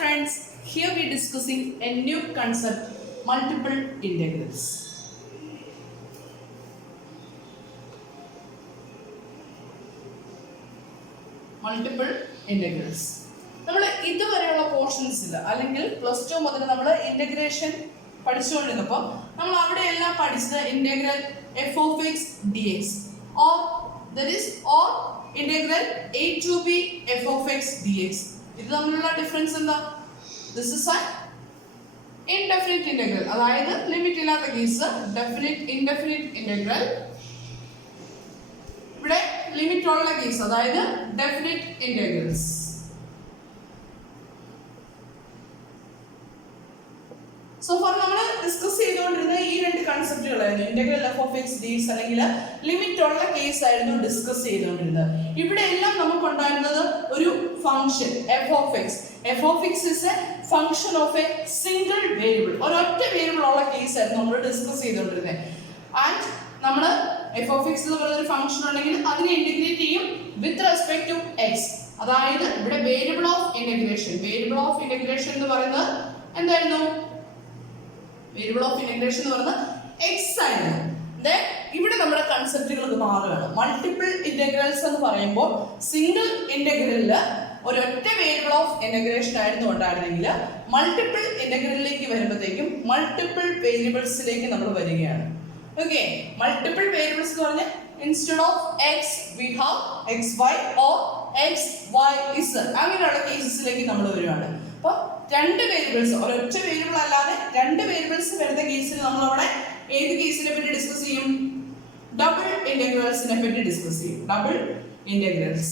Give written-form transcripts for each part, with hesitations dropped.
friends, here we are discussing a new concept, multiple integrals. Multiple integrals. നമ്മൾ ഇതുവരെയുള്ള പോർഷൻസിൽ അല്ലെങ്കിൽ +2 മുതൽ നമ്മൾ ഇന്റഗ്രേഷൻ പഠിച്ചുകൊണ്ടിരുന്നപ്പോൾ നമ്മൾ അവിടെയെല്ലാം പഠിച്ചത് integral f of x dx or that is or integral a to b f of x dx. ഇത് തമ്മിലുള്ള ഡിഫറൻസ് എന്താ? This is an indefinite integral. അതായത് ലിമിറ്റ് ഇല്ലാത്ത കേസ് ഡെഫിനിറ്റ് ഇൻഡെഫിനിറ്റ് ഇന്റഗ്രൽ. ഇവിടെ ലിമിറ്റ് ഉള്ള കേസ് അതായത് ഡെഫിനിറ്റ് ഇന്റഗ്രൽസ്. സോ ഫാർ നമ്മൾ discuss ചെയ്തുകൊണ്ടിരുന്ന ഈ രണ്ട് കൺസെപ്റ്റുകളായിരുന്നു integral f of x d x അല്ലെങ്കിൽ ലിമിറ്റ് ഉള്ള കേസ് ആയിരുന്നു ഡിസ്കസ് ചെയ്തുകൊണ്ടിരുന്നത്. ഇവിടെ എല്ലാം നമുക്ക് ഉണ്ടായിരുന്നത് ഒരു function F of x. F of x is a function of a single variable. ഒരൊറ്റ വേരിയബിൾ ഉള്ള കേസ് ആയിരുന്നു നമ്മൾ ഡിസ്കസ് ചെയ്തുകൊണ്ടിരുന്നത്. ആൻഡ് നമ്മൾ എഫ് ഓഫ് എക്സ് എന്ന് പറയുന്ന ഒരു ഫംഗ്ഷൻ ഉണ്ടെങ്കിൽ അതിനെ ഇന്റഗ്രേറ്റ് ചെയ്യും വിത്ത് റെസ്പെക്ട് ടു എക്സ്. അതായത് ഇവിടെ വേരിയബിൾ ഓഫ് ഇന്റഗ്രേഷൻ എന്ന് പറയുന്നത് എന്തായിരുന്നു? വേരിയബിൾ ഓഫ് ഇന്റഗ്രേഷൻ എന്ന് പറയുന്നത് എക്സ് ആയിരുന്നു. ഇവിടെ നമ്മുടെ കൺസെപ്റ്റുകൾ മാറുകയാണ്. മൾട്ടിപ്പിൾ ഇന്റഗ്രൽസ് എന്ന് പറയുമ്പോൾ സിംഗിൾ ഇന്റഗ്രലില് ഒരൊറ്റ വേരിയബിൾ ഓഫ് ഇന്റഗ്രേഷൻ ആയിരുന്നു ഉണ്ടായിരുന്നെങ്കിൽ മൾട്ടിപ്പിൾ ഇന്റഗ്രലിലേക്ക് വരുമ്പോഴത്തേക്കും മൾട്ടിപ്പിൾ വേരിയബിൾസിലേക്ക് നമ്മൾ വരികയാണ്. ഓക്കെ, മൾട്ടിപ്പിൾ വേരിയബിൾസ് എന്ന് പറഞ്ഞാൽ instead of X we have X Y or X Y Z അങ്ങനെയുള്ള കേസസിലേക്ക് നമ്മൾ വരുവാണ്. അപ്പോൾ രണ്ട് വേരിയബിൾസ് ഒരൊറ്റ വേരിയബിൾ അല്ലാതെ രണ്ട് വേരിയബിൾസ് വരുന്ന കേസിൽ നമ്മൾ അവിടെ ഏത് കേസിനെ പറ്റി ഡിസ്കസ് ചെയ്യും? ഡബിൾ ഇന്റഗ്രൽസിനെ പറ്റി ഡിസ്കസ് ചെയ്യും. Double integrals.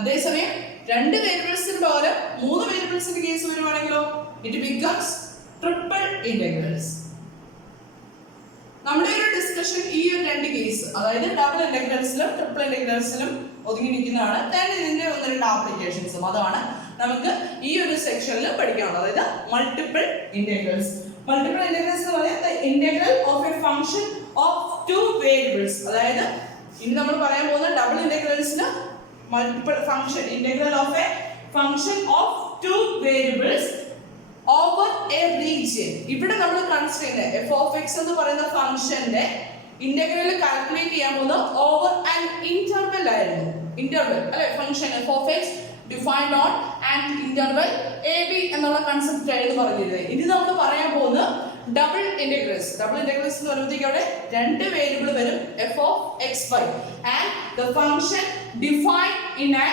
അതേസമയം രണ്ട് വേരിയബിൾസിന് പകരം മൂന്ന് വേരിയബിൾസിന്റെ കേസ് വരുവാണെങ്കിലോ ഇറ്റ് ബിക്കംസ് ട്രിപ്പിൾ ഇന്റഗ്രൽസ്. നമ്മുടെ ഒരു ഡിസ്കഷൻ ഈ ഒരു രണ്ട് കേസ് അതായത് ഡബിൾ ഇന്റഗ്രൽസിലും ട്രിപ്പിൾ ഇന്റഗ്രൽസിലും ഒതുങ്ങി നിൽക്കുന്നതാണ്. ഇതിന്റെ ഒന്ന് രണ്ട് ആപ്ലിക്കേഷൻസും അതാണ് നമുക്ക് ഈ ഒരു സെക്ഷനിൽ പഠിക്കാനുള്ളത്. അതായത് മൾട്ടിപ്പിൾ ഇന്റഗ്രൽസ്. മൾട്ടിപ്പിൾ ഇന്റഗ്രൽസ് എന്ന് പറഞ്ഞാൽ the integral of a function of two variables. അതായത് ഇനി നമ്മൾ പറയാൻ പോകുന്ന ഡബിൾ ഇന്റഗ്രൽസിന് multiple function integral of a function of two variables over a region. ഇവിടെ നമ്മൾ കൺസിഡർ ചെയ്യുന്നത് എഫ് ഓഫ് എക്സ് എന്ന് പറയുന്ന ഫംഗ്ഷന്റെ ഇന്റഗ്രൽ കാൽക്കുലേറ്റ് ചെയ്യാൻ പോകുന്നത് ഓവർ ആൻ ഇന്റർവെൽ ആയിരുന്നു. ഇന്റർവെൽ അല്ലെ function F of X defined on an interval A B എന്നുള്ള കൺസെപ്റ്റ് ആയിരുന്നു പറഞ്ഞിരുന്നത്. ഇനി നമ്മൾ പറയാൻ പോകുന്നത് ഡബിൾ ഇന്റഗ്രൽസ്. ഡബിൾ ഇന്റഗ്രൽസ് എന്ന് പറയുമ്പോഴത്തേക്ക് അവിടെ രണ്ട് വേരിയബിൾ വരും F of X Y and the function defined in a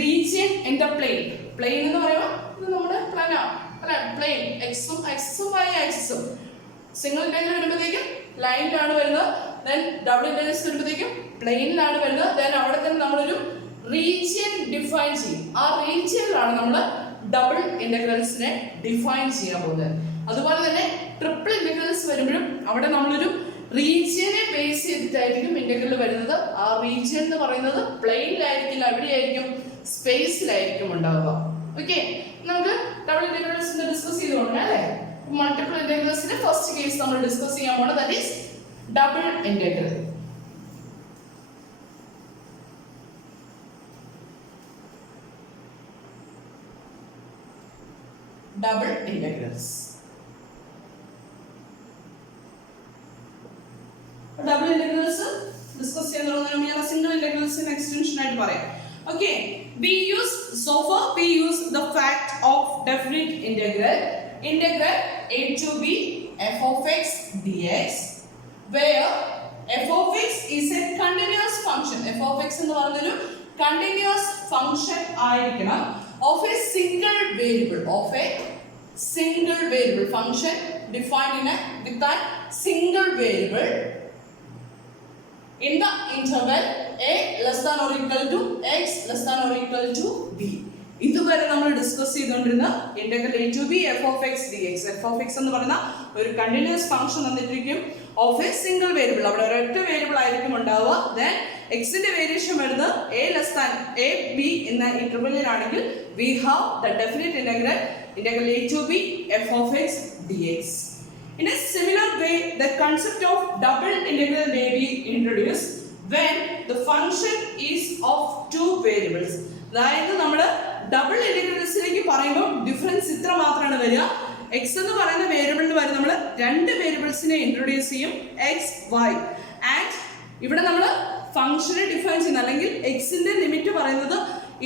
region in the plane. Plane എന്ന് പറയുമ്പോൾ ഇത് നമ്മുടെ പ്ലാനാണ് അല്ലെ, പ്ലെയിൻ എക്സും വൈ ആക്സിസും. സിംഗിൾ ഇന്റഗ്രൽ വരുമ്പോഴത്തേക്കും ലൈനിലാണ് വരുന്നത്. ദെൻ ഡബിൾ ഇന്റഗ്രൽസ് വരുമ്പോഴത്തേക്കും പ്ലെയിനിലാണ് വരുന്നത്. ദെൻ അവിടെ തന്നെ നമ്മളൊരു റീജിയൻ ഡിഫൈൻ ചെയ്യും. ആ റീജിയനിലാണ് നമ്മൾ ഡബിൾ ഇന്റഗ്രൽസിനെ ഡിഫൈൻ ചെയ്യാൻ പോകുന്നത്. അതുപോലെ തന്നെ ട്രിപ്പിൾ ഇന്റഗ്രൽസ് വരുമ്പോഴും അവിടെ നമ്മളൊരു റീജിയനെ ബേസ് ചെയ്തിട്ടായിരിക്കും ഇന്റഗ്രൽ വരുന്നത്. ആ റീജിയൻ എന്ന് പറയുന്നത് പ്ലെയിനിലായിരിക്കില്ല, എവിടെയായിരിക്കും? സ്പേസിലായിരിക്കും ഉണ്ടാവുക. ഓക്കെ, നമുക്ക് ഡബിൾ ഇന്റഗ്രൽസിനെ ഡിസ്കസ് ചെയ്തുകൊണ്ട് അല്ലേ മൾട്ടിപ്പിൾ ഇന്റഗ്രൽസിന്റെ ഫസ്റ്റ് കേസ് നമ്മൾ ഡിസ്കസ് ചെയ്യാൻ പോകുന്നത് that is double integral. Double integrals. Double integrals discuss ചെയ്യുന്നതിന് ഞാൻ സിംഗിൾ ഇന്റഗ്രൽസിന്റെ എക്സ്റ്റൻഷൻ ആയിട്ട് പറയാം. Okay, we use the fact of definite integral a to b f of x dx where f of x is a continuous function. f of x എന്ന് പറയുന്ന ഒരു continuous function ആയിരിക്കണം of a single variable function defined with a single variable in the interval a less than or equal to x less than or equal to b. ഇതുവരെ നമ്മൾ discuss ചെയ്തുകൊണ്ടിരുന്ന integral a to b f of x dx. f of x എന്ന് പറയുന്ന ഒരു continuous function തന്നിട്ടിരിക്കും of a single variable. അവിടെ ഒരൊറ്റ variable ആയിരിക്കും ഉണ്ടാവുക. ദെൻ എക്സിന്റെ വേരിയേഷൻ വരുന്നത് a less than a b എന്ന ഇന്റർവെല്ലിലാണെങ്കിൽ we have the definite integral a to b f of x dx. In a similar way, the concept of double integral may be introduced when the function is of two variables. അതായത് നമ്മൾ double ഇന്റഗ്രൽസിലേക്ക് പറയുമ്പോൾ difference ഇത്ര മാത്രമാണ് വരിക. X എന്ന് പറയുന്ന വേരിയബിളിന് വരെ നമ്മൾ രണ്ട് വേരിയബിൾസിനെ ഇൻട്രൊഡ്യൂസ് ചെയ്യും, എക്സ് വൈ. ആൻഡ് ഇവിടെ നമ്മൾ ഫംഗ്ഷനെ ഡിഫൈൻ ചെയ്യുന്ന അല്ലെങ്കിൽ എക്സിന്റെ ലിമിറ്റ് പറയുന്നത്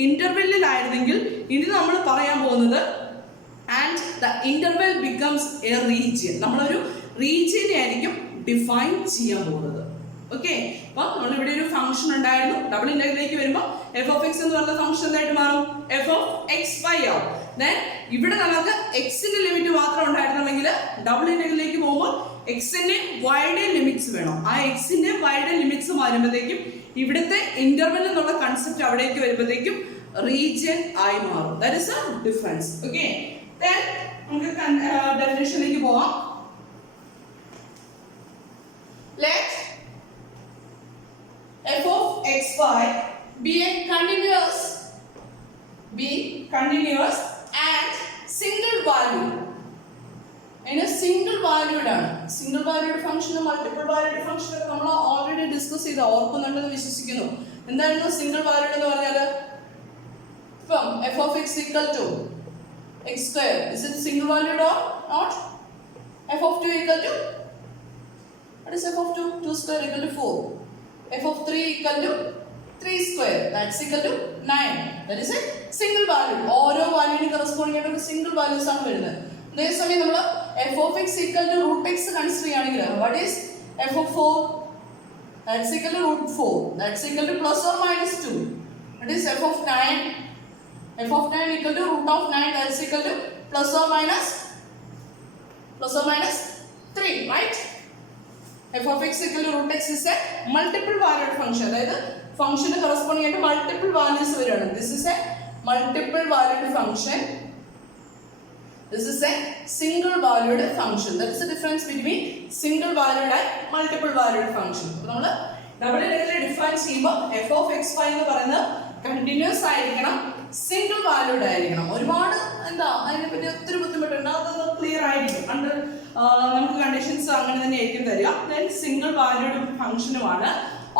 ഇന്റർവെല്ലിലായിരുന്നെങ്കിൽ ഇനി നമ്മൾ പറയാൻ പോകുന്നത് and the interval becomes A region. നമ്മളൊരു റീജിയനെ ആയിരിക്കും ഡിഫൈൻ ചെയ്യാൻ പോകുന്നത്. ഓക്കെ, അപ്പൊ നമ്മളിവിടെ ഒരു ഫംഗ്ഷൻ ഉണ്ടായിരുന്നു. ഡബിൾ ഇന്റഗ്രലിലേക്ക് വരുമ്പോൾ എഫ് ഓഫ് എക്സ് എന്ന് പറയുന്ന ഫംഗ്ഷൻ എന്തായിട്ട് മാറും? എഫ് ഓഫ് എക്സ് വൈ ആവും. ദെൻ ഇവിടെ നമുക്ക് എക്സിന്റെ ലിമിറ്റ് മാത്രം ഉണ്ടായിരുന്നെങ്കിൽ ഡബിൾ ഇന്റഗ്രലിലേക്ക് പോകുമ്പോൾ എക്സിന്റെ വൈയുടെ ലിമിറ്റ്സ് വേണം. ആ എക്സിന്റെ വൈയുടെ ലിമിറ്റ്സ് മാറുമ്പോഴത്തേക്കും ഇവിടുത്തെ ഇന്റർവെൽ എന്നുള്ള കൺസെപ്റ്റ് അവിടേക്ക് വരുമ്പോഴത്തേക്കും റീജിയൻ ആയി മാറും. That is A difference. Okay, then നമുക്ക് ഡെഫിനിഷനിലേക്ക് പോവാം. Let f of xy be a continuous and single value. അതിന് സിംഗിൾ വാല്യൂഡ് ആണ്. സിംഗിൾ വാല്യൂഡ് ഫംഗ്ഷനും മൾട്ടിപ്പിൾ വാല്യൂഡ് ഫംഗ്ഷനും ഒക്കെ നമ്മൾ ഓൾറെഡി ഡിസ്കസ് ചെയ്ത് ഓർക്കുന്നുണ്ടെന്ന് വിശ്വസിക്കുന്നു. എന്തായിരുന്നു സിംഗിൾ വാല്യൂഡ് എന്ന് പറഞ്ഞാൽ? ഇപ്പം F of X equal to X square, is it single valued or not? F of 2 equal to what is f of 2? 2 square equal to 4. f of 3 equal to 3 square, that's equal to 9. That is a single value. ഓരോ വാല്യൂവിന് corresponding ആയിട്ട് ഒരു single values ആണ് വരുന്നത്. അതേസമയം നമ്മൾ f of x equal to root x consider ചെയ്യുകയാണെങ്കിൽ what is f of 4? That's equal to root 4. That's equal to plus or minus 2. What is f of 9? f of 9 equal to root of 9. That's equal to plus or minus 3, right? f of x equal to root x is a multiple valued function. അതായത് ഫംഗ്ഷന് corresponding ആയിട്ട് multiple values വരികയാണ്. This is A multiple valued function. This is A single valued function. That is the difference between single valued and multiple valued function. അപ്പോൾ നമ്മൾ double integral define ചെയ്യുമ്പോൾ F of X y എന്ന് പറയുന്നത് continuous ആയിരിക്കണം, single valued ആയിരിക്കണം. ഒരുപാട് എന്താ അതിനെ പറ്റി ഒത്തിരി ബുദ്ധിമുട്ടുണ്ട്, അതൊന്ന് ക്ലിയർ ആയിരിക്കും. നമുക്ക് കണ്ടീഷൻസ് അങ്ങനെ തന്നെ ആയിരിക്കും തരിക. ദെൻ സിംഗിൾ വാല്യൂഡ് ഫംഗ്ഷനുമാണ്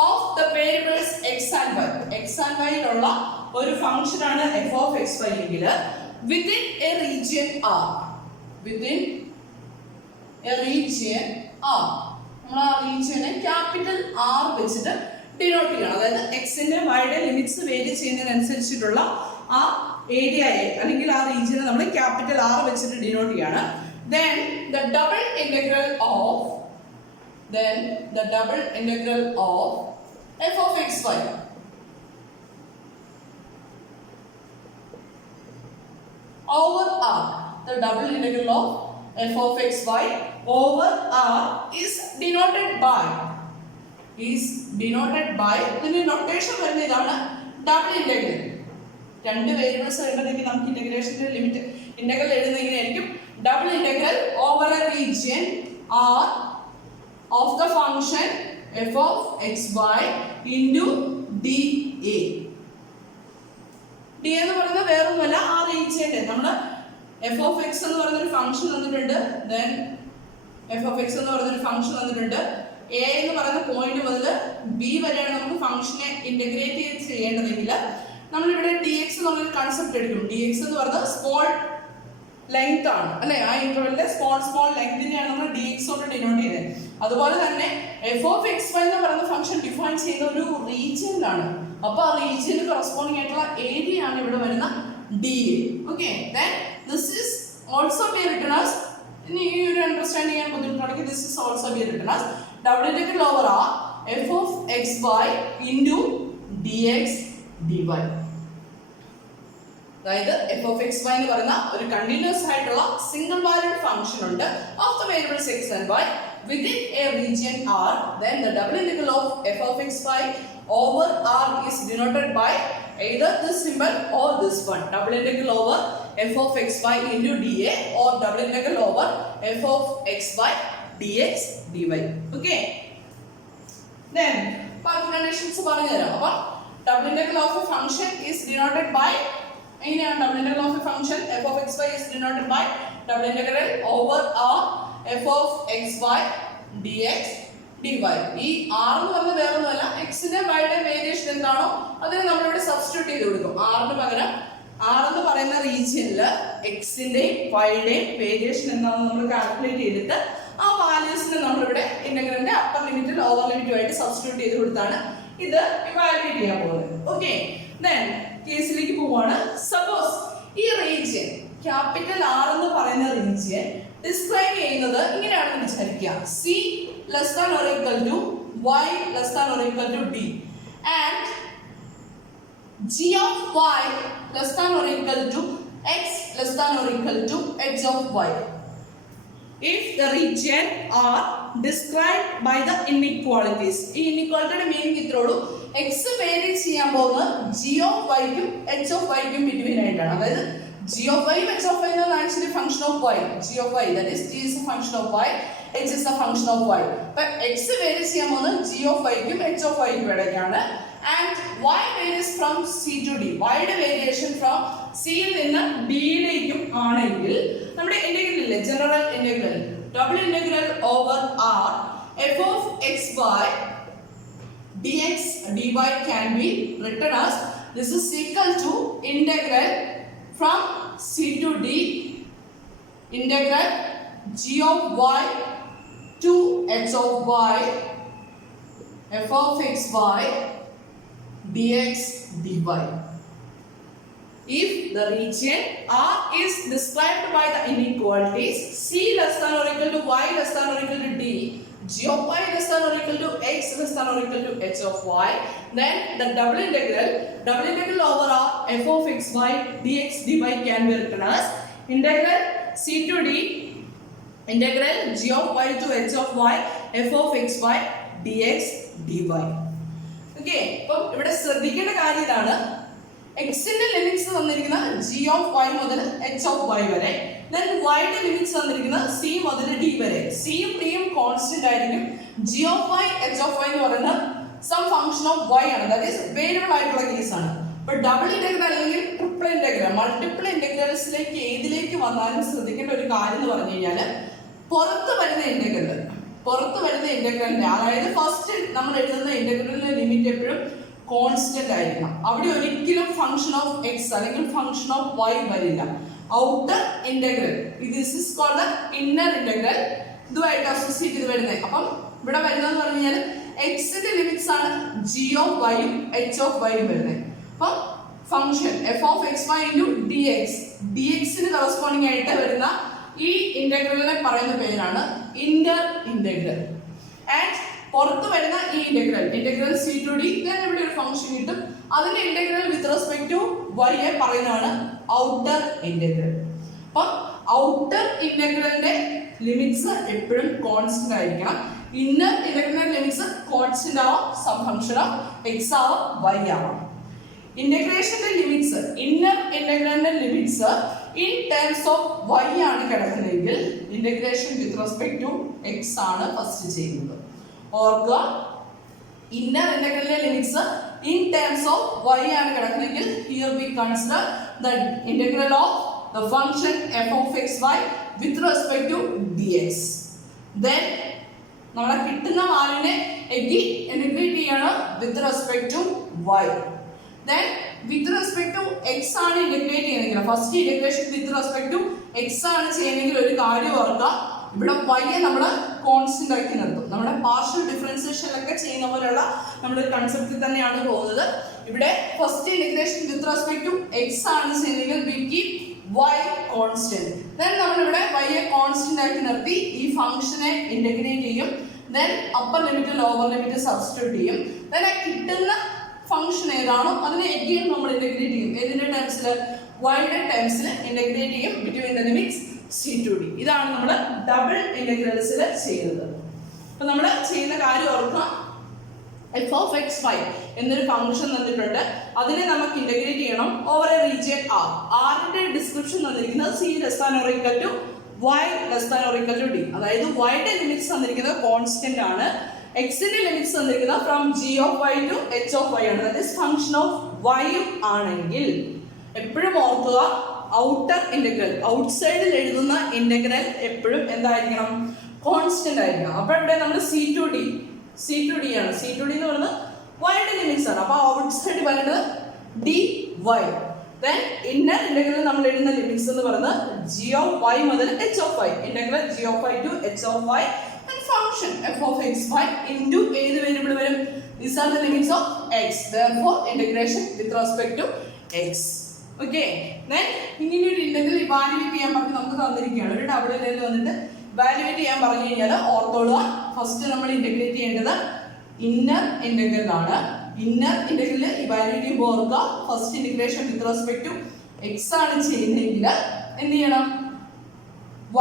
of the variables x and വൈ. എക്സ് ആൻഡ് വൈയിലുള്ള ഒരു ഫംഗ്ഷനാണ് എഫ് ഓഫ് എക്സ് വൈ എങ്കിൽ within a region R, within a region R, നമ്മൾ ആ റീജിയനെ ക്യാപിറ്റൽ ആർ വെച്ചിട്ട് ഡിനോട്ട് ചെയ്യണം. അതായത് എക്സിന്റെ വൈയുടെ ലിമിറ്റ്സ് വേരി ചെയ്യുന്നതിനനുസരിച്ചിട്ടുള്ള ആ ഏരിയയെ അല്ലെങ്കിൽ ആ റീജിയനെ നമ്മൾ ക്യാപിറ്റൽ ആർ വെച്ചിട്ട് ഡിനോട്ട് ചെയ്യാണ്. Then the double integral of f of xy over r, the double integral of f of xy over r is denoted by ഇതിന്റെ നൊട്ടേഷൻ വരുന്ന ഇതാണ് ഡബിൾ ഇന്റഗ്രൽ. രണ്ട് വേരിയബിൾസ് വരുമ്പോഴത്തേക്ക് നമുക്ക് ഇന്റഗ്രേഷന്റെ ലിമിറ്റ് ഇന്റഗ്രൽ എഴുതുന്നത് എങ്ങനെയായിരിക്കും? Double integral over a region R of the function f of xy into dA. d എന്ന് പറയുന്നത് വേറൊന്നുമല്ല ആ റീജിയന്റെ നമ്മൾ f of x എന്ന് പറയുന്ന ഒരു ഫംഗ്ഷൻ തന്നിട്ടുണ്ട്. ദെൻ f of x എന്ന് പറയുന്ന ഒരു ഫംഗ്ഷൻ തന്നിട്ടുണ്ട്. a എന്ന് പറയുന്ന പോയിന്റ് മുതൽ b വരെയാണ് നമുക്ക് ഫംഗ്ഷനെ ഇന്റഗ്രേറ്റ് ചെയ്യേണ്ടതെങ്കിൽ നമ്മളിവിടെ dx എന്നുള്ളൊരു കൺസെപ്റ്റ് എടുക്കും. dx എന്ന് പറയുന്നത് സ്മോൾ ലെങ്ത് ആണ് അല്ലെ, ആ ഇന്റർവെല്ലിലെ സ്മോൾ ലെങ്തിനെയാണ് നമ്മൾ ഡി എക്സ് കൊണ്ട് ഡിനോട്ട് ചെയ്തത്. അതുപോലെ തന്നെ എഫ് ഓഫ് എക്സ് വൈ എന്ന് പറയുന്ന ഫംഗ്ഷൻ ഡിഫൈൻ ചെയ്യുന്ന ഒരു റീജിയനിലാണ്. അപ്പൊ ആ റീജിയന് കറസ്പോണ്ടിങ് ആയിട്ടുള്ള ഏരിയ ആണ് ഇവിടെ വരുന്ന d a. Okay, then this is also be written as, ഇനി ഈ ഒരു അണ്ടർസ്റ്റാൻഡ് ചെയ്യാൻ ബുദ്ധിമുട്ടാണെങ്കിൽ this is also be written as double integral over R f of X Y into D X d y. അതായത് f of X y എന്ന് പറയുന്ന ഒരു continuous ആയിട്ടുള്ള സിംഗിൾ വാല്യൂഡ് ഫംഗ്ഷൻ ഉണ്ട് of the variables x and y within a region R, then the double integral of f of xy over R is denoted by either this symbol or this one. Double integral over f of xy into dA or double integral over f of xy dx dy. Okay. Then five conditions പറഞ്ഞു തരാം. അപ്പോൾ double integral of a function is denoted by എങ്ങനെയാണ് double integral of a function f of xy is denoted by double integral over R f of xy dx dy. ഈ r എന്ന് പറഞ്ഞ വേറെ ഒന്നുമല്ല, എക്സിന്റെ വൈയുടെ വേരിയേഷൻ എന്താണോ അതിനെ നമ്മളിവിടെ സബ്സ്റ്റിറ്റ്യൂട്ട് ചെയ്ത് കൊടുക്കും. r പകരം r എന്ന് പറയുന്ന റീജിയനിൽ എക്സിന്റെയും വൈയുടെയും വേരിയേഷൻ എന്താണെന്ന് നമ്മൾ കാൽക്കുലേറ്റ് ചെയ്തിട്ട് ആ വാല്യൂസിനെ നമ്മളിവിടെ ഇന്റഗ്രലിന്റെ അപ്പർ ലിമിറ്റ് ലോവർ ലിമിറ്റുമായിട്ട് സബ്സ്റ്റിറ്റ്യൂട്ട് ചെയ്ത് കൊടുത്താണ് ഇത് ഇവാലുവേറ്റ് ചെയ്യാൻ പോകുന്നത്. ഓക്കെ, ദെൻ കേസിലേക്ക് പോവാണ്. സപ്പോസ് ഈ റീജിയൻ ക്യാപിറ്റൽ R എന്ന് പറയുന്ന റീജിയൻ ഡിസ്ക്രൈബ് ചെയ്യുന്നത് ഇങ്ങനെയാണെന്ന് വിചാരിക്കുക. C less than or equal to y less than or equal to d and g of y less than or equal to x less than or equal to h of y. If the region are described by the inequalities. ഈ ഇൻഇക്വാലിറ്റിയുടെ meaning ഇത്രയുള്ളൂ. x vary ചെയ്യാൻ പോകുന്നത് g of y ക്കും h of y ക്കും between ആയിട്ടാണ്. അതായത് g of y h of y എന്നാണ് actually function of y. g of y that is g is a function of y, h is a function of y. അപ്പോൾ x vary ചെയ്യാൻ പോകുന്നത് g of y ക്കും h of y ക്കും ഇടയ്ക്കാണ്. And y varies from c to d. y യുടെ variation from c യിൽ നിന്ന് d യിലേക്കും ആണെങ്കിൽ നമ്മുടെ ഇന്റഗ്രലിലെ general integral double integral over r f of x by dx dy can be written as this is equal to integral from c to d integral g of y to h of y f of x by dx dy. If the region R is described by the inequalities c less than or equal to y less than or equal to d, g of y less than or equal to x less than or equal to h of y, then the double integral over R f of x by dx dy can be written as integral c to d integral g of y to h of y f of x by dx dy. Okay, അപ്പം ഇവിടെ ശ്രദ്ധിക്കേണ്ട കാര്യം ഇതാണ്. എക്സിന്റെ limits തന്നിരിക്കുന്ന g of y മുതൽ h of y വരെ, then yയുടെ limits തന്നിരിക്കുന്നത് c മുതൽ d വരെ. c യും d യും കോൺസ്റ്റന്റ് ആയിരിക്കും. g of y h of y എന്ന് പറയുന്നത് സം ഫംഗ്ഷൻ ഓഫ് y ആണ്, ദാറ്റ് ഈസ് വേരിയബിൾ ആയിട്ടുള്ള കേസ് ആണ്. അപ്പോൾ ഡബിൾ ഇന്റഗ്രൽ അല്ലെങ്കിൽ ട്രിപ്പിൾ ഇന്റഗ്രൽ മൾട്ടിപ്പിൾ ഇന്റഗ്രൽസിലേക്ക് ഏതിലേക്ക് വന്നാലും ശ്രദ്ധിക്കേണ്ട ഒരു കാര്യം എന്ന് പറഞ്ഞു കഴിഞ്ഞാൽ പുറത്ത് വരുന്ന ഇന്റഗ്രലിന്റെ അതായത് ഫസ്റ്റ് നമ്മൾ എഴുതുന്ന ഇന്റഗ്രലിന്റെ ലിമിറ്റ് എപ്പോഴും കോൺസ്റ്റന്റ് ആയിരിക്കണം. അവിടെ ഒരിക്കലും ഫംഗ്ഷൻ ഓഫ് എക്സ് അല്ലെങ്കിൽ ഫംഗ്ഷൻ ഓഫ് വൈ വരില്ല. Outer integral this is called the inner integral ഇതുമായിട്ട് അസോസിയേറ്റ് ചെയ്ത് വരുന്നത്. അപ്പം ഇവിടെ വരുന്നതെന്ന് പറഞ്ഞു കഴിഞ്ഞാൽ എക്സിന്റെ ലിമിറ്റ്സ് ആണ് ജി ഓഫ് വൈയും എച്ച് ഓഫ് വൈയും വരുന്നത്. അപ്പം function F of X Y into D X, D എക്സിന് കറസ്പോണ്ടിങ് ആയിട്ട് വരുന്ന ഈ ഇന്റഗ്രലിനെ പറയുന്ന പേരാണ് ഇന്റർ ഇന്റഗ്രൽ. ആൻഡ് പുറത്ത് വരുന്ന ഈ ഇന്റഗ്രൽ സി ടു ഡി, ഞാൻ ഇവിടെ ഒരു ഫംഗ്ഷൻ കിട്ടും, അതിന്റെ integral with respect to y പറയുന്നതാണ് ഔട്ടർ ഇന്റഗ്രൽ. അപ്പം ഔട്ടർ ഇന്റഗ്രലിന്റെ ലിമിറ്റ്സ് എപ്പോഴും കോൺസ്റ്റന്റ് ആയിരിക്കണം. ഇന്നർ ഇന്റഗ്രലിന്റെ ലിമിറ്റ്സ് കോൺസ്റ്റന്റ് ആവാം, സം ഫംഗ്ഷൻ ഓഫ് എക്സ് ആവാം, വൈ ആവാം. ഇന്റഗ്രേഷന്റെ ലിമിറ്റ്സ്, ഇന്നർ ഇന്റഗ്രലിന്റെ limits in terms of y ആണ് കിടക്കുന്നതെങ്കിൽ integration with respect to X ആണ് ഫസ്റ്റ് ചെയ്യുന്നത്. ഓർക്കുക, ഇന്നർ ഇന്റഗ്രലിന്റെ limits in terms of y ആണ് കിടക്കുന്നതെങ്കിൽ here we consider the integral of the function F of X Y with respect to D X. Then നമ്മളെ കിട്ടുന്ന വാല്യൂനെ ഇന്റഗ്രേറ്റ് ചെയ്യണം with respect to Y. Then with respect to x ആണ് ഇന്റഗ്രേറ്റ് ചെയ്യുന്നെങ്കിൽ first integration with respect to X ആണ് ചെയ്യുന്നെങ്കിൽ ഒരു കാര്യം ഓർക്കുക, ഇവിടെ y നമ്മൾ കോൺസ്റ്റന്റ് ആക്കി നിർത്തും. നമ്മുടെ പാർഷ്യൽ ഡിഫറൻസിയേഷനിലൊക്കെ ചെയ്യുന്ന പോലെയുള്ള നമ്മളൊരു കൺസെപ്റ്റിൽ തന്നെയാണ് പോകുന്നത്. ഇവിടെ first integration with respect to X ആണ് ചെയ്യുന്നെങ്കിൽ we keep y constant. Then നമ്മളിവിടെ y കോൺസ്റ്റന്റ് ആക്കി നിർത്തി ഈ ഫംഗ്ഷനെ ഇന്റഗ്രേറ്റ് ചെയ്യും. Then upper limit lower limit substitute ചെയ്യും. ദെൻ കിട്ടുന്ന ഫംഗ്ഷൻ ഏതാണോ അതിനെ എഗെയിൻ നമ്മൾ ഇന്റഗ്രേറ്റ് ചെയ്യും. ഏതിന്റെ ടേംസിൽ? വൈയുടെ ടേംസിൽ ഇന്റഗ്രേറ്റ് ചെയ്യും between the limits C to D. ഇതാണ് നമ്മൾ ഡബിൾ ഇന്റഗ്രൽസിൽ ചെയ്യുന്നത്. അപ്പൊ നമ്മൾ ചെയ്യുന്ന കാര്യം ഓർക്കുക, എഫ് ഓഫ് എക്സ് വൈ എന്നൊരു ഫംഗ്ഷൻ തന്നിട്ടുണ്ട്, അതിനെ നമുക്ക് ഇന്റഗ്രേറ്റ് ചെയ്യണം ഓവർ എ റീജിയൻ ആർ. ആറിന്റെ ഡിസ്ക്രിപ്ഷൻ തന്നിരിക്കുന്നത് c less than or equal to y less than or equal to d. അതായത് വൈയുടെ ലിമിറ്റ്സ് തന്നിരിക്കുന്നത് കോൺസ്റ്റന്റ് ആണ്, എക്സിന്റെ ലിമിറ്റ്സ് തന്നിരിക്കുന്നത് from g of Y to H of y ആണ്. That is function of y ആണെങ്കിൽ എപ്പോഴും ഓർക്കുക, ഔട്ടർ ഇന്റഗ്രൽ ഔട്ട്സൈഡിൽ എഴുതുന്ന ഇന്റഗ്രൽ എപ്പോഴും എന്തായിരിക്കണം? കോൺസ്റ്റന്റ് ആയിരിക്കണം. അപ്പൊ ഇവിടെ നമ്മൾ C to D C to D ആണ്. സി ടു ഡി എന്ന് പറയുന്നത് വൈയുടെ ലിമിറ്റ്സ് ആണ്. അപ്പോൾ ഔട്ട് സൈഡ് പറയുന്നത് D Y. Then inner integral നമ്മൾ എഴുതുന്ന ലിമിറ്റ്സ് എന്ന് പറയുന്നത് ജി ഓഫ് വൈ മുതൽ H of Y. Integral G of Y to H of Y and function F of X Y into ഏത് വേരിയബിൾ വരും? These are the limits of x. Therefore, integration with respect to x. Okay. Then ഇങ്ങനെ ഒരു integral evaluate ചെയ്യാൻ പറഞ്ഞ് നമുക്ക് തന്നിരിക്കുകയാണ്. ഒരു ഡബ്ല്യൂയിൽ വന്നിട്ട് ഇവാലുവേറ്റ് ചെയ്യാൻ പറഞ്ഞു കഴിഞ്ഞാൽ ഓർത്തോളുക. ഫസ്റ്റ് നമ്മൾ ഇന്റഗ്രേറ്റ് ചെയ്യേണ്ടത് ഇന്നർ ഇന്റഗ്രൽ ആണ്. ഇന്നർ ഇന്റഗ്രൽ ഇവാലുവേറ്റ് ചെയ്യുമ്പോൾ ഓർക്കുക, first integration with respect to x ആണ് ചെയ്യുന്നതെങ്കിൽ എന്ത് ചെയ്യണം?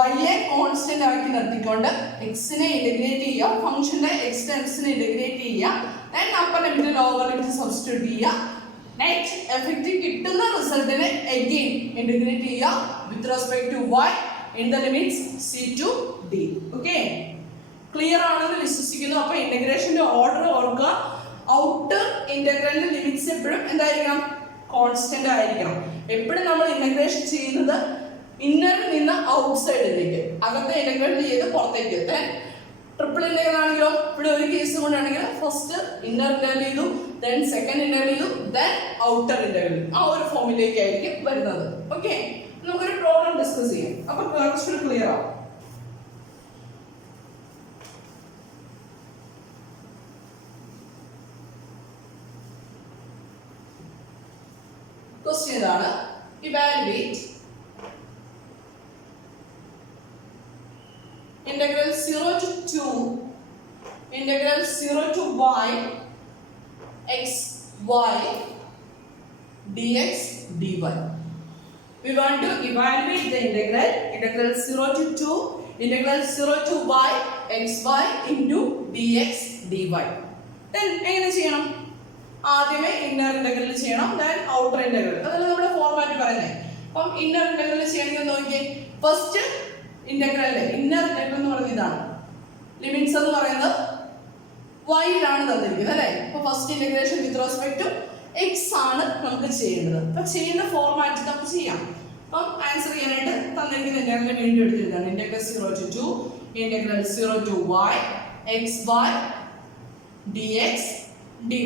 y-യെ കോൺസ്റ്റന്റ് ആക്കി നിർത്തിക്കൊണ്ട് x-നെ ഇന്റഗ്രേറ്റ് ചെയ്യുക, ഫംഗ്ഷന്റെ എക്സ്റ്റൻസിനെ ഇന്റഗ്രേറ്റ് ചെയ്യുക, then upper limit lower limit substitute ചെയ്യുക, നെറ്റ് എഫക്റ്റ് കിട്ടുന്ന റിസൾട്ടിനെ അഗൈൻ ഇന്റഗ്രേറ്റ് ചെയ്യുക with respect to y in the limits c to d. Okay, clear ആണെന്ന് വിശ്വസിക്കുന്നു. അപ്പോൾ ഇന്റഗ്രേഷന്റെ ഓർഡർ ഓർക്കുക. ഔട്ടർ ഇന്റഗ്രലിന്റെ ലിമിറ്റ്സ് എപ്പോഴും എന്തായിരിക്കണം? കോൺസ്റ്റന്റ് ആയിരിക്കണം. എപ്പോഴും നമ്മൾ ഇന്റഗ്രേഷൻ ചെയ്യുന്നത് ഇന്നറിൽ നിന്ന് ഔട്ട് സൈഡിലേക്ക്, അകത്തെ ഇന്റഗ്രേറ്റ് ചെയ്ത് പുറത്തേക്ക്. ട്രിപ്പിൾ ഇന്റഗ്രൽ ആണെങ്കിലോ ഇവിടെ ഒരു കേസ് കൊണ്ടാണെങ്കിൽ ഫസ്റ്റ് ഇന്നർ ഇന്റഗ്രൽ ചെയ്തു, ദെൻ സെക്കൻഡ് ഇന്റഗ്രൽ ചെയ്തു, ദെൻ ഔട്ടർ ഇന്റഗ്രൽ. ആ ഒരു ഫോമിലേക്ക് ആയിരിക്കും വരുന്നത്. ഓക്കെ, നമുക്കൊരു പ്രോബ്ലം ഡിസ്കസ് ചെയ്യാം. അപ്പൊ ക്വസ്റ്റ്യൻ ക്ലിയർ ആവും. ക്വസ്റ്റ്യൻ ഇതാണ്: evaluate integral 0 to 2 integral 0 to y x y dx dy. We want to evaluate the integral 0 to 2 integral 0 to y x y into dx dy. Then എങ്ങനെ ചെയ്യണം? ആദ്യമേ inner integral ചെയ്യണം, then outer integral. അതല്ല നമ്മുടെ format പറയുന്നത്. അപ്പം inner integral ചെയ്യണമെങ്കിൽ നോക്കിയേ, ഫസ്റ്റ് ഇന്റഗ്രലിലെ ഇന്നർ ഇന്റഗ്രൽ എന്ന് പറയുന്നത് ഇതാണ്. ലിമിറ്റ്സ് എന്ന് പറയുന്നത് വൈയിലാണ് തന്നിരിക്കുന്നത് അല്ലേ? അപ്പൊ first integration with respect to X ആണ് നമുക്ക് ചെയ്യേണ്ടത്. അപ്പൊ ചെയ്യുന്ന ഫോർമാറ്റ് നമുക്ക് ചെയ്യാം. അപ്പം ആൻസർ ചെയ്യാനായിട്ട് തന്നിരിക്കുന്ന ഇന്റഗ്രലിനെ വീണ്ടും എടുത്തിരുന്നതാണ്. Integral 0 to 2 integral 0 to y x y dx dy.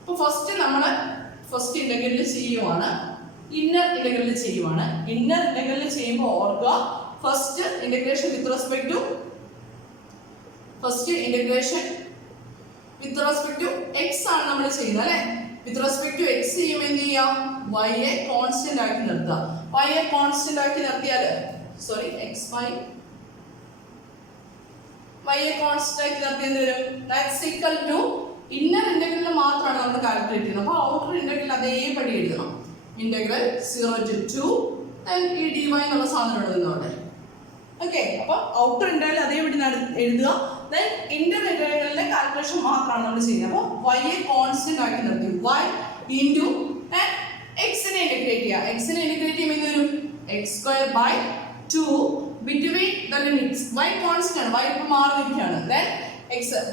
അപ്പൊ ഫസ്റ്റ് നമ്മൾ ഫസ്റ്റ് ഇന്റഗ്രലിൽ ചെയ്യുവാണ്, ഇന്നർ ഇന്റഗ്രലിൽ ചെയ്യുവാണ്. ഇന്നർ ഇന്റഗ്രലിൽ ചെയ്യുമ്പോൾ ഓർക്കുക, first integration with respect to X ആണ് നമ്മൾ ചെയ്യുന്നത് അല്ലെ? വിത്ത് റെസ്പെക്ട് ടു എക്സ് ചെയ്യുമ്പോൾ എന്ത് ചെയ്യാം? വൈയെ കോൺസ്റ്റന്റ് ആക്കി നിർത്തുക. വൈയെ കോൺസ്റ്റന്റ് ആക്കി നിർത്തിയാൽ വൈയെ കോൺസ്റ്റന്റ് ആക്കി നിർത്തി എന്ത് വരും? ദാറ്റ്സ് ഈക്വൽ ടു ഇന്നർ ഇന്റഗ്രലിൽ മാത്രമാണ് നമ്മൾ കാൽക്കുലേറ്റ് ചെയ്യുന്നത്. അപ്പോൾ ഔട്ടർ ഇന്റഗ്രൽ അതേപടി എഴുതണം. ഇന്റഗ്രൽ 0 to 2 ഈ dy എന്നുള്ള സാധനം എഴുതുന്നവിടെ. ഓക്കെ, അപ്പൊ ഔട്ടർ ഇന്റഗ്രൽ അതേപടി എഴുതുക. ദെൻ ഇന്റർ ഇന്റഗ്രലിന്റെ കാൽക്കുലേഷൻ മാത്രമാണ് നമ്മൾ ചെയ്യുന്നത്. അപ്പോൾ വൈയെ കോൺസ്റ്റന്റ് ആക്കി നിർത്തി y ഇൻറ്റു എക്സിനെ ഇന്റഗ്രേറ്റ് ചെയ്യുക. എക്സിനെ ഇന്റഗ്രേറ്റ് ചെയ്യുമ്പോൾ എന്ത് വരും? x²/2 between the limits. y constant ആണ്, y ഇപ്പോൾ മാറി നിൽക്കുകയാണ്. ദെൻ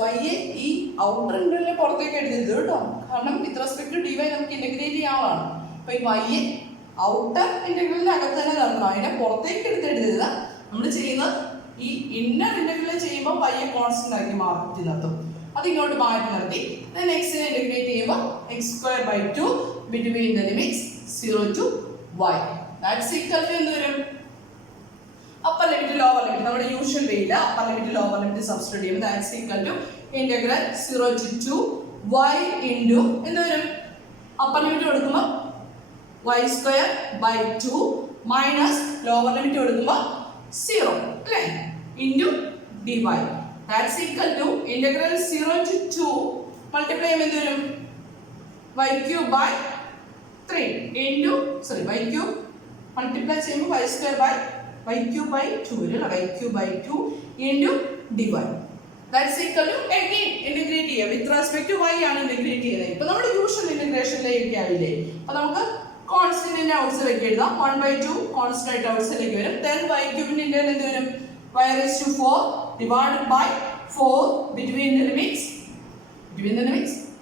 വൈയെ ഈ ഔട്ടർ ഇന്റഗ്രലിനെ പുറത്തേക്ക് എഴുതരുത് കേട്ടോ, കാരണം വിത്ത് റെസ്പെക്ട് ടു dy നമുക്ക് ഇന്റഗ്രേറ്റ് ചെയ്യാവുന്നതാണ്. അപ്പൊ ഈ വൈയെ ഔട്ടർ ഇന്റഗ്രലിന്റെ അകത്ത് തന്നെ നടക്കണം, അതിനെ പുറത്തേക്ക് എടുത്തെഴുതരുത്. നമ്മൾ ചെയ്യുന്നത് ഈ ഇന്നർ ഇന്റഗ്രൽ ചെയ്യുമ്പോൾ വൈയെ കോൺസ്റ്റന്റ് ആക്കി മാറ്റി നിർത്തും, അത് ഇങ്ങോട്ട് മാറ്റി നിർത്തി. എക്സിനെ ഇന്റഗ്രേറ്റ് ചെയ്യുമ്പോൾ x²/2 between the limits 0 to y. That's equal to എന്ത് വരും? അപ്പർ ലിമിറ്റ് ലോവർ ലിമിറ്റ് നമ്മുടെ യൂഷ്വൽ വേയില്ല, upper limit lower limit substitute ചെയ്യുമ്പോൾ that's equal to integral 0 to 2 y into എന്ത് വരും? അപ്പർ ലിമിറ്റ് കൊടുക്കുമ്പോൾ y²/2 മൈനസ് ലോവർ ലിമിറ്റ് കൊടുക്കുമ്പോൾ 0 അല്ലേ? Into dy. That's equal to integral 0 to 2 multiply ചെയ്യുമ്പോൾ എന്ത് വരും? y³ ഇൻറ്റു y³ മൾട്ടിപ്ലൈ ചെയ്യുമ്പോൾ y²/2 വരും അല്ലേ? y³ into dy. That's equal to again integrate ചെയ്യുക. വിത്ത് റെസ്പെക്ട് ടു y ആണ് ഇന്റഗ്രേറ്റ് ചെയ്യുന്നത്. ഇപ്പൊ നമ്മുടെ യൂഷ്വൽ ഇന്റഗ്രേഷനിലേക്ക് ആവില്ലേ? അപ്പൊ നമുക്ക് കോൺസ്റ്റന്റിന്റെ ഔട്ട്സൈഡിലേക്ക് എഴുതാം. 1/2 കോൺസ്റ്റന്റ് ആയിട്ട് ഔട്ട്സൈഡിലേക്ക് വരും. ദെൻ y³ ഇന്റഗ്രൽ എന്ത് വരും? y⁴ divided by 4 between the limits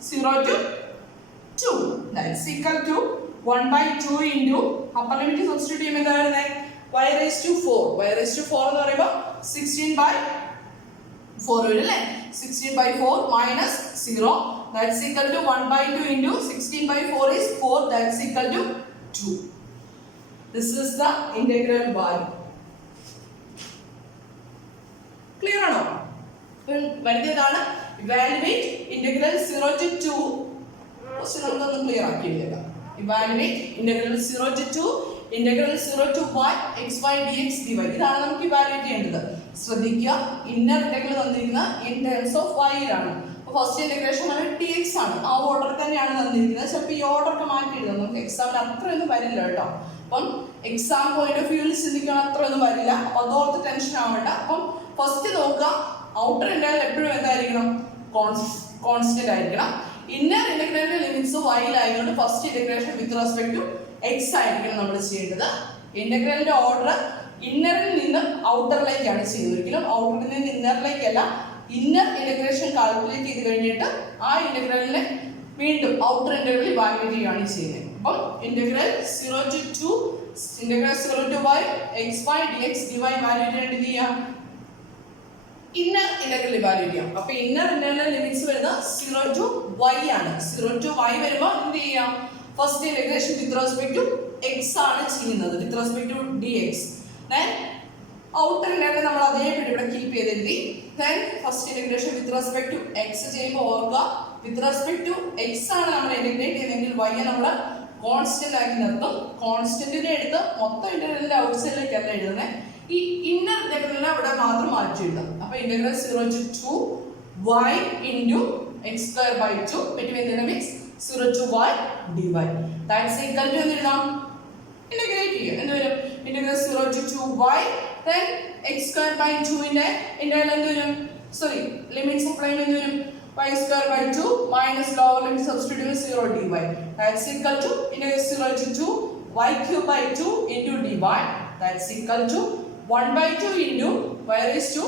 0 to 2. That's equal to 1/2 into upper limit substitute ചെയ്യുമ്പോൾ എന്താ വരുന്നത്? y⁴. y⁴ എന്ന് പറയുമ്പോൾ 16/2 4 വരും അല്ലേ? 16/4 minus 0 that's equal to 1/2 into 16/4 is 4 that's equal to 2. This is the integral value. Clear ആണോ? വരുന്നതാണ് evaluate integral 0 to 2. Question നമുക്കൊന്ന് clear ആക്കിയില്ല. evaluate integral 0 to 2 integral 0 to y xy dx dy. ഇതാണ് നമുക്ക് evaluate ചെയ്യേണ്ടത്. ശ്രദ്ധിക്കുക, ഇന്നർ ഇന്റഗ്രൽ തന്നിരിക്കുന്ന in terms of y യിലാണ്. First integration ആണ് dx ആണ്. ആ ഓർഡർ തന്നെയാണ് തന്നിരിക്കുന്നത്. ചിലപ്പോൾ ഈ ഓർഡർ ഒക്കെ മാറ്റി എഴുതാം. നമുക്ക് എക്സാമിന് അത്രയൊന്നും വരില്ല കേട്ടോ. അപ്പം എക്സാം പോയിന്റ് ഓഫ് വ്യൂവിൽ ചിന്തിക്കാൻ അത്രയൊന്നും വരില്ല. അപ്പം അതോർത്ത് ടെൻഷൻ ആവണ്ട. അപ്പം ഫസ്റ്റ് നോക്കുക, ഔട്ടർ ഇന്റഗ്രൽ എപ്പോഴും എന്തായിരിക്കണം? കോൺസ്റ്റന്റ് ആയിരിക്കണം. ഇന്നർ ഇന്റഗ്രലിന്റെ ലിമിറ്റ്സ് വൈയിലായതുകൊണ്ട് first integration with respect to x ആയിരിക്കണം നമ്മൾ ചെയ്യേണ്ടത്. ഇന്റഗ്രലിന്റെ ഓർഡർ ഇന്നറിൽ നിന്ന് ഔട്ടറിലേക്കാണ് ചെയ്യുന്നത്. ഒരിക്കലും ഔട്ടറിൽ നിന്ന് ഇന്നറിലേക്കല്ല. ഇന്നർ ഇന്റഗ്രേഷൻ കാൽക്കുലേറ്റ് ചെയ്ത് കഴിഞ്ഞിട്ട് ആ ഇന്റഗ്രലിനെ വീണ്ടും ഔട്ടർ ഇന്റഗ്രൽ ഇവാലുവേറ്റ് ചെയ്യുകയാണ് ചെയ്യുന്നത്. അപ്പം integral 0 to 2 integral 0 to y xy dx dy evaluate ചെയ്യേണ്ടത് ചെയ്യാം ഇന്നർ ഇന്റഗ്രൽ ഇവാലുവേറ്റ് ചെയ്യാം. അപ്പൊ ഇന്നർ ഇന്റഗ്രൽ ലിമിറ്റ്സ് വരുന്നത് 0 to y ആണ്. 0 to y വരുമ്പോൾ എന്ത് ചെയ്യാം? First integration with respect to x ആണ് ചെയ്യുന്നത്, with respect to dx. then outer integral നമ്മൾ അതേപടി ഇവിടെ കീപ്പ് ചെയ്തെഴുതി. then first integration with respect to x ചെയ്യുമ്പോൾ ഓർക്കുക, വിത്ത് റെസ്പെക്ട് ടു x ആണ് നമ്മൾ ഇന്റഗ്രേറ്റ് ചെയ്യുന്നതെങ്കിൽ y നമ്മൾ കോൺസ്റ്റന്റ് ആക്കി നിർത്തും. കോൺസ്റ്റന്റിനെ എടുത്ത് മൊത്തം ഇന്റഗ്രലിന്റെ ഔട്ട് സൈഡിലേക്കല്ല എഴുതുന്നത്, ഈ ഇന്നർ ഇന്റഗ്രലിനെ അവിടെ മാത്രം മാറ്റി എഴുതാം. അപ്പൊ integral 0 to 2 y into x square by 2 between the limits 0 to y dy that's equal to എന്ന് എഴുതാം. ഇന്റഗ്രേറ്റ് ചെയ്യുക എന്ത് വരും? Integral 0 to 2 y then x square by 2 ന്റെ ഇന്റഗ്രൽ എന്ത് വരും? സോറി ലിമിറ്റ്സ് അപ്ലൈ ചെയ്യുമ്പോൾ എന്ത് വരും? y square by 2 minus lower limit substitute 0 dy that's equal to integral 0 to 2 y cube by 2 into dy that's equal to 1/2 into y raised to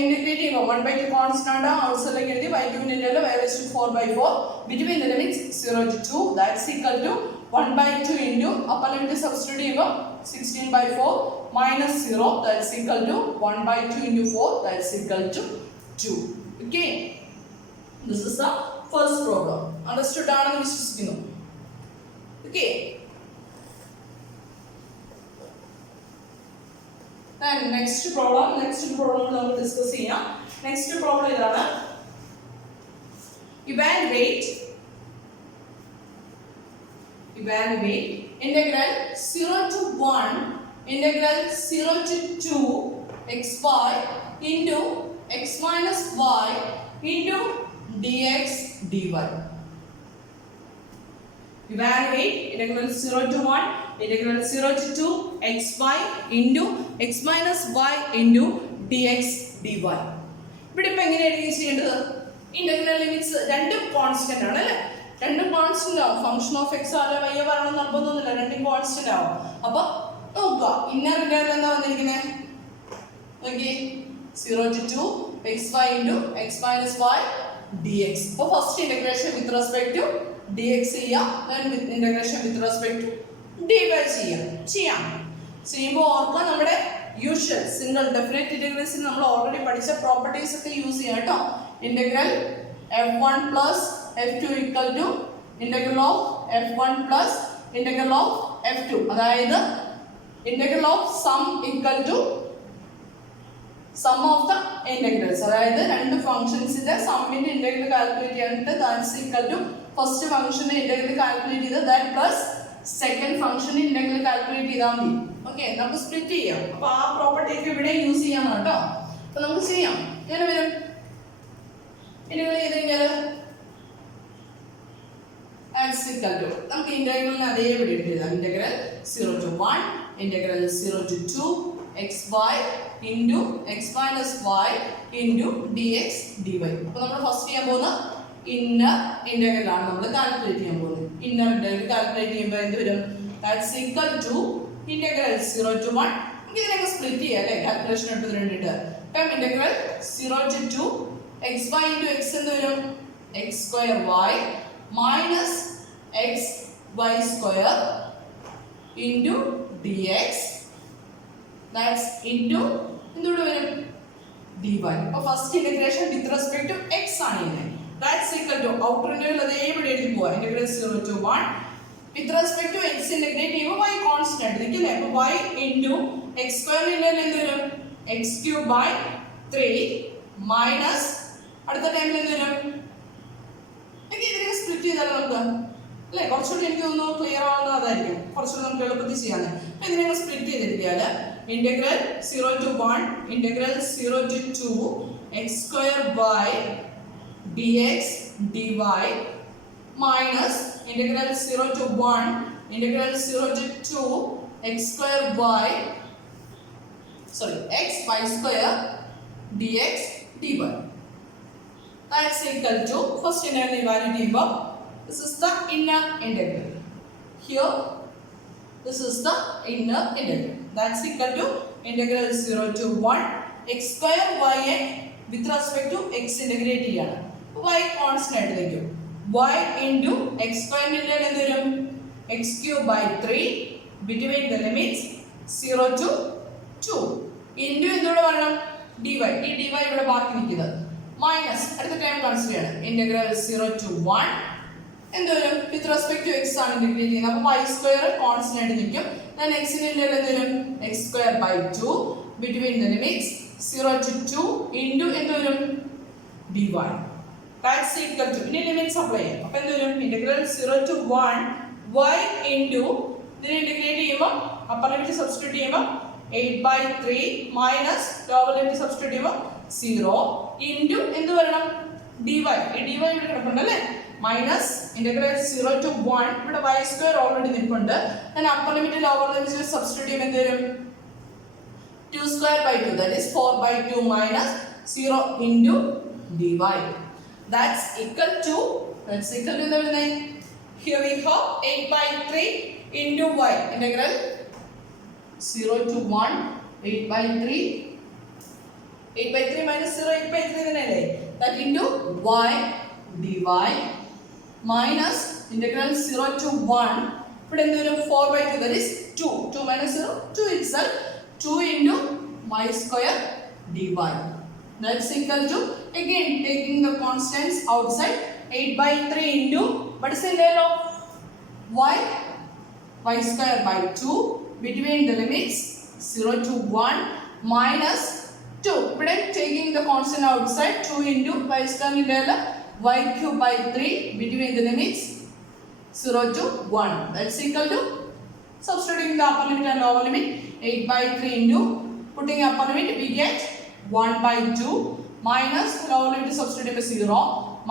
integrate ചെയ്യുമ്പോൾ 1/2 constant ആണ്, ഔട്ട്സൈഡിലേക്ക് എഴുതി y cube integral y raised to 4/4 between the limits 0 to 2 that's equal to 1/2 into upper limit substitute ചെയ്യുമ്പോൾ 16/4 minus 0 that's equal to 1/2 into 4 that's equal to 2. Okay, this is the first problem. Understood ആണെന്ന് വിശ്വസിക്കുന്നു. Okay, then next problem നമ്മൾ discuss ചെയ്യാം. Next problem ഇതാണ്. evaluate integral 0 to 1 integral 0 to 2 xy into x minus y into dx dy. Evaluate integral 0 to 1 integral 0 to 2 xy into x minus y into dx dy. ഇവിടെ ഇപ്പൊ എങ്ങനെയാണ് ചെയ്യേണ്ടത്? Integral limits രണ്ടും constant ആണ് അല്ലേ? രണ്ടും constant ആവും. Function of X arrow Y പറയണം നിർബന്ധമൊന്നുമില്ല, രണ്ടും കോൺസ്റ്റന്റ് ആവും. അപ്പൊ നോക്കുക, ഇന്നർ ഇന്റഗ്രൽ എന്താ വന്നിരിക്കുന്നത്? നോക്കി 0 to 2 xy into x minus y dx. അപ്പോൾ first integration with respect to dx ചെയ്യാം, then with integration with respect to dy ചെയ്യുമ്പോൾ ഓർക്കുക, നമ്മുടെ യൂഷ്വൽ സിംഗിൾ ഡെഫിനറ്റ് ഇന്റഗ്രൽസിൽ നമ്മൾ ഓൾറെഡി പഠിച്ച പ്രോപ്പർട്ടീസ് ഒക്കെ യൂസ് ചെയ്യാം കേട്ടോ. Integral f1 plus f2 equal to integral of f1 plus integral of f2, അതായത് integral of sum equal to sum of the integrals, അതായത് രണ്ട് ഫംഗ്ഷൻസിന്റെ സമ്മിന്റെ ഇന്റഗ്രൽ കാൽക്കുലേറ്റ് ചെയ്യാനായിട്ട് ദാറ്റ്സ് ഈക്വൽ ടു ഫസ്റ്റ് ഫംഗ്ഷന്റെ ഇന്റഗ്രൽ കാൽക്കുലേറ്റ് ചെയ്ത് ദാറ്റ് പ്ലസ് സെക്കൻഡ് ഫംഗ്ഷന്റെ integral calculate ചെയ്താൽ മതി. ഓക്കെ, നമുക്ക് സ്പ്ലിറ്റ് ചെയ്യാം. അപ്പൊ ആ പ്രോപ്പർട്ടി ഒക്കെ ഇവിടെ യൂസ് ചെയ്യാം കേട്ടോ. അപ്പൊ നമുക്ക് ചെയ്യാം. എങ്ങനെ വരും? ഇന്റഗ്രൽ ചെയ്ത് കഴിഞ്ഞാൽ നമുക്ക് ഇന്റഗ്രലിന് അതേപടി എഴുതാം. Integral 0 to 1 integral 0 to 2 xy into x minus y into dx dy. അപ്പോൾ നമ്മൾ ഫസ്റ്റ് ചെയ്യാൻ പോകുന്ന ഇന്നർ ഇന്റഗ്രൽ ആണ് നമ്മൾ കാൽക്കുലേറ്റ് ചെയ്യാൻ പോകുന്നത്. ഇന്നർ ഇന്റഗ്രൽ കാൽക്കുലേറ്റ് ചെയ്യുമ്പോൾ എന്ത് വരും? That's equal to integral 0 to 1. നമുക്ക് ഇതിനൊക്കെ സ്പ്ലിറ്റ് ചെയ്യാം അല്ലേ, കാൽക്കുലേഷൻ എടുത്തതിന് വേണ്ടിയിട്ട്. അപ്പം integral 0 to 2 xy into x എന്ത് വരും? x square y minus x y square into dx that's into എന്തുകൂടെ വരും? dy. അപ്പോൾ first integration with respect to x ആണ് ഇങ്ങനെ. That's equal to outer integral അതേപടി എഴുതി പോവാ. Integral 0 to 1 with respect to x integrate ചെയ്യുമ്പോൾ y കോൺസ്റ്റന്റ് ഇരിക്കില്ലേ. അപ്പോൾ y into x square integral എന്ത് വരും? x cube by 3 മൈനസ് അടുത്ത ടൈമിൽ എന്ത് വരും? ഇതിനെ സ്പ്ലിറ്റ് ചെയ്താൽ നമുക്ക് അല്ലേ കുറച്ചുകൂടി എനിക്ക് തോന്നുന്നു ക്ലിയർ ആവുന്നത് അതായിരിക്കും. കുറച്ചുകൂടി നമുക്ക് എളുപ്പത്തിൽ ചെയ്യാൻ. അപ്പോൾ ഇതിനെ സ്പ്ലിറ്റ് ചെയ്തിരിക്കാൽ integral 0 to 1 integral 0 to 2 x square by dx dy minus integral 0 to 1 integral 0 to 2 x square by x y square dx dy. That's equal to first integral evaluate above. This is the inner integral. Here this is the inner integral. That's equal to integral 0 to 1 x square y with respect to x integrate ചെയ്യാണ്. y constant ആയിട്ടിരിക്കും. y into x square integral എന്ത് വരും? x cube by 3 between the limits 0 to 2 into എന്തുകൂടെ പറയണം? dy. ഈ dy ഇവിടെ ബാക്കി നിൽക്കുന്നത് minus അടുത്ത ടൈം കൺസിഡർ ചെയ്യണം. ഇന്റഗ്രൽ 0 to 1 എന്ത് വരും? വിത്ത് റെസ്പെക്ട് ടു x ആണ് ഇന്റഗ്രേറ്റ് ചെയ്യുന്നത്. അപ്പോൾ y സ്ക്വയർ കോൺസ്റ്റന്റ് ആയിട്ട് നിൽക്കും. then x ന്റെ ഇന്റഗ്രൽ എന്ത് വരും? x square by 2 between the limits 0 to 2 into എന്ത് വരും? dy. That's equal to ഇനി ലിമിറ്റ്സ് അപ്ലൈ ചെയ്യാം. അപ്പോൾ എന്ത് വരും? ഇന്റഗ്രൽ 0 to 1 y into ഇതിനെ ഇന്റഗ്രേറ്റ് ചെയ്യുമ്പോൾ അപ്പർ ലിമിറ്റ് സബ്സ്റ്റിറ്റ്യൂട്ട് ചെയ്യുമ്പോൾ 8/3 മൈനസ് ലോവർ ലിമിറ്റ് സബ്സ്റ്റിറ്റ്യൂട്ട് ചെയ്യുമ്പോൾ 0 into എന്ത് വരണം? dy. ഈ dy ഇവിടെ കിടപ്പുണ്ട് അല്ലേ. മൈനസ് ഇന്റഗ്രൽ 0 to 1 ഇവിടെ y സ്ക്വയർ ഓൾറെഡി നിൽപ്പുണ്ട്. then upper limit lower limit substitute ചെയ്യുമ്പോൾ എന്ത് വരും? 2 square by 2 that is 4/2 minus 0 into dy. That's equal to the here we have 8/3 into y integral 0 to 1 8/3 minus 0 8/3 തന്നെയല്ലേ. that into y dy minus integral 0 to 1 ഇവിടെ എന്ത് വരും? 4/2 that is 2 minus 0 2 itself 2 into y square dy. That's equal to again taking the constants outside 8/3 into what is the integral of y square by 2 between the limits 0 to 1 minus 2. But taking the constant outside 2 into y square integral y cube by 3 between the limits 0 to 1. That's equal to substituting the upper limit and lower limit 8/3 into putting upper limit we get 1/2 minus lower limit substitute 0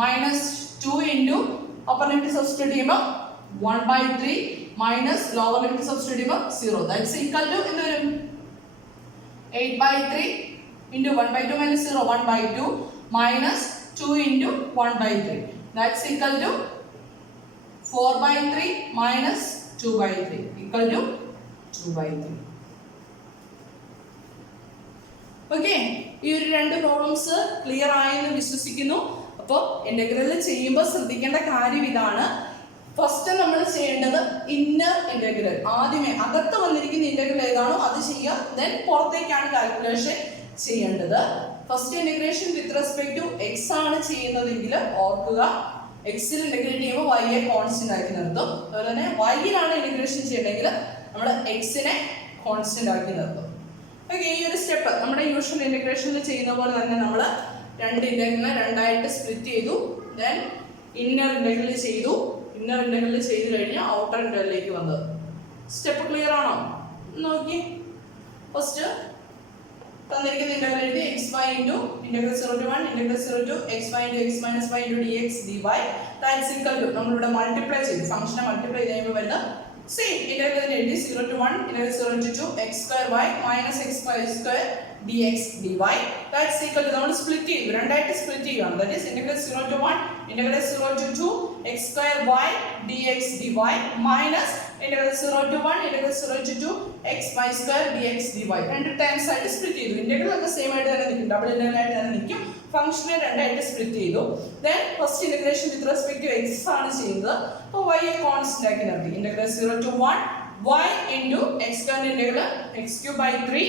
minus 2 into upper limit substitute 1/3 minus lower limit substitute 0. That's equal to 8/3 into 1/2 minus 0 1/2 minus 2 into 1/3. That's equal to 4/3 minus 2/3 equal to 2/3. Okay. ഈ ഒരു രണ്ട് problems clear ആയെന്ന് വിശ്വസിക്കുന്നു. അപ്പോൾ integral ചെയ്യുമ്പോൾ ശ്രദ്ധിക്കേണ്ട കാര്യം ഇതാണ്. ഫസ്റ്റ് നമ്മൾ ചെയ്യേണ്ടത് ഇന്നർ ഇന്റഗ്രൽ. ആദ്യമേ അകത്ത് വന്നിരിക്കുന്ന ഇന്റഗ്രൽ ഏതാണോ അത് ചെയ്യുക. ദെൻ പുറത്തേക്കാണ് കാൽക്കുലേഷൻ ചെയ്യേണ്ടത്. First integration with respect to X ആണ് ചെയ്യുന്നതെങ്കിൽ ഓർക്കുക എക്സിൽ ഇന്റഗ്രേറ്റ് ചെയ്യുമ്പോൾ y യെ കോൺസ്റ്റന്റ് ആക്കി നിർത്തും. അതുപോലെ തന്നെ y-യിലാണ് ഇന്റഗ്രേഷൻ ചെയ്യണമെങ്കിൽ നമ്മൾ എക്സിനെ കോൺസ്റ്റന്റ് ആക്കി നിർത്തും. ഓക്കെ. ഈ ഒരു സ്റ്റെപ്പ് നമ്മുടെ യൂഷ്വൽ ഇന്റഗ്രേഷനിൽ ചെയ്യുന്ന പോലെ തന്നെ നമ്മൾ രണ്ട് ഇന്റഗ്രലിനെ രണ്ടായിട്ട് സ്പ്ലിറ്റ് ചെയ്തു. ദെൻ ഇന്നർ ഇന്റഗ്രൽ ചെയ്തു. ഇന്നർ ഇന്റഗ്രൽ ചെയ്ത് കഴിഞ്ഞാൽ ഔട്ടർ ഇന്റഗ്രലിലേക്ക് വന്നത്. സ്റ്റെപ്പ് ക്ലിയർ ആണോ? നോക്കി. ഫസ്റ്റ് തന്നിരിക്കുന്ന ഇന്റഗ്രൽ എഴുതി xy into integral 0 to 1 integral 0 to xy into x minus y into dx dy. That's equal to നമ്മളിവിടെ മൾട്ടിപ്ലൈ ചെയ്തു. ഫംഗ്ഷനെ മൾട്ടിപ്ലൈ ചെയ്യുമ്പോൾ വരുന്ന സെയിം ഇന്റഗ്രൽ എഴുതി 0 to 1 integral 0 to 2 x square y minus x square dx dy. That's equal to നമ്മൾ split ചെയ്തു. രണ്ടായിട്ട് split ചെയ്യുകയാണ്. that is integral 0 to 1 integral 0 to 2 x square y dx dy minus integral 0 to 1 integral 0 to 2 x y square dx dy. രണ്ട് times ആയിട്ട് split ചെയ്തു. Integral ഒക്കെ same ആയിട്ട് തന്നെ നിൽക്കും. ഡബിൾ ഇന്റഗ്രൽ ആയിട്ട് തന്നെ നിൽക്കും. ഫംഗ്ഷനെ രണ്ടായിട്ട് സ്പ്ലിറ്റ് ചെയ്തു. Then first integration with respect to x ആണ് ചെയ്യുന്നത്. അപ്പോൾ y യെ കോൺസ്റ്റന്റ് ആക്കി നിർത്തി. Integral 0 to 1 y into x square integral x cube by 3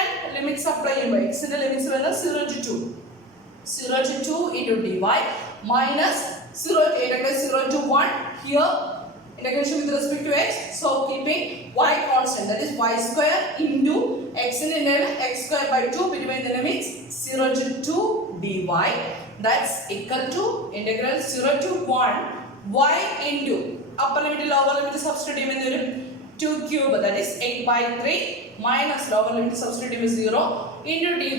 and limits apply ചെയ്യുമ്പോൾ x ന്റെ ലിമിറ്റ്സ് വരുന്നത് 0 to 2 0 to 2 into dy minus 0 to integral 0 to 1 here integration with respect to x, so keeping y constant, that is y square into x in integral x square by 2 between the limits 0 to 2 dy, that's equal to integral 0 to 1 y into upper limit lower limit substitute in the 2 cube, that is 8 by 3 minus lower limit substitute is 0 into dy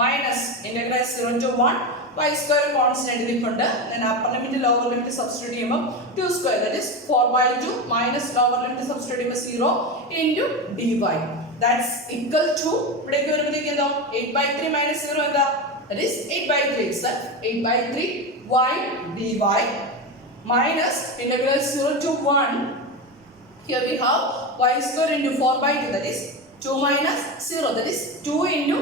minus integral 0 to 1 y square constant ഇരിപ്പുണ്ട്, then upper limit lower limit substitute ചെയ്യുമ്പോൾ 2 square, that is 4 by 2 minus lower limit substitute ചെയ്യുമ്പോൾ 0 into dy, that's equal to ഇവിടേക്ക് വരുമ്പോഴത്തേക്ക് എന്താ 8 by 3 minus 0 എന്താ, that is 8 by 3 itself, 8 by 3 y dy minus integral 0 to 1, here we have y square into 4 by 2, that is 2 minus 0, that is 2 into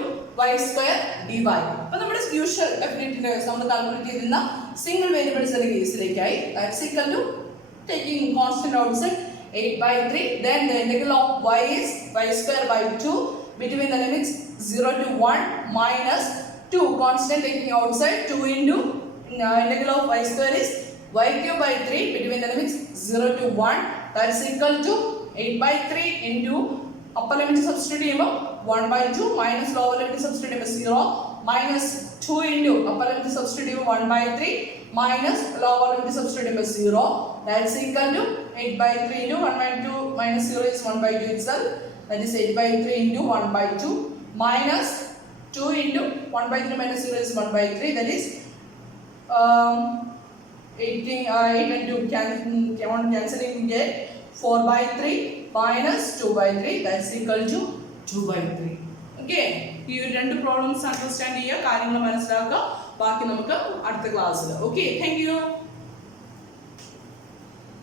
y square dy. അപ്പോൾ നമ്മുടെ usual ഡെഫിനിറ്റിന്റെ നമ്മൾ calculate ചെയ്യുന്ന single വേരിയബിൾസിന്റെ കേസിലേക്കായി that's equal to taking constant outside 8 by 3, then the integral of y is y square by 2 between the limits 0 to 1 minus 2 constant taking outside 2 into integral of y square is y cube by 3 between the limits 0 to 1, that's equal to 8 by 3 into upper limit substitute ചെയ്യുമ്പോൾ 1 by 2 minus lower limit substitute ചെയ്യുമ്പോൾ 0 minus 2 into upper limit substitute ചെയ്യുമ്പോൾ 1 by 3 minus lower limit substitute ചെയ്യുമ്പോൾ 0, that's equal to 8 by 3 into 1 by 2 minus 0 is 1 by 2 itself, that is 8 by 3 into 1 by 2 minus 2 into 1 by 3 minus 0 is 1 by 3, that is 8 and 2 cancelling get 4 by 3 minus 2 by 3, that's equal to 2 by 3. Okay, ഈ രണ്ട് problems understand ചെയ്യുക, കാര്യങ്ങൾ മനസ്സിലാക്കുക, ബാക്കി നമുക്ക് അടുത്ത ക്ലാസ്സിൽ. Okay, thank you.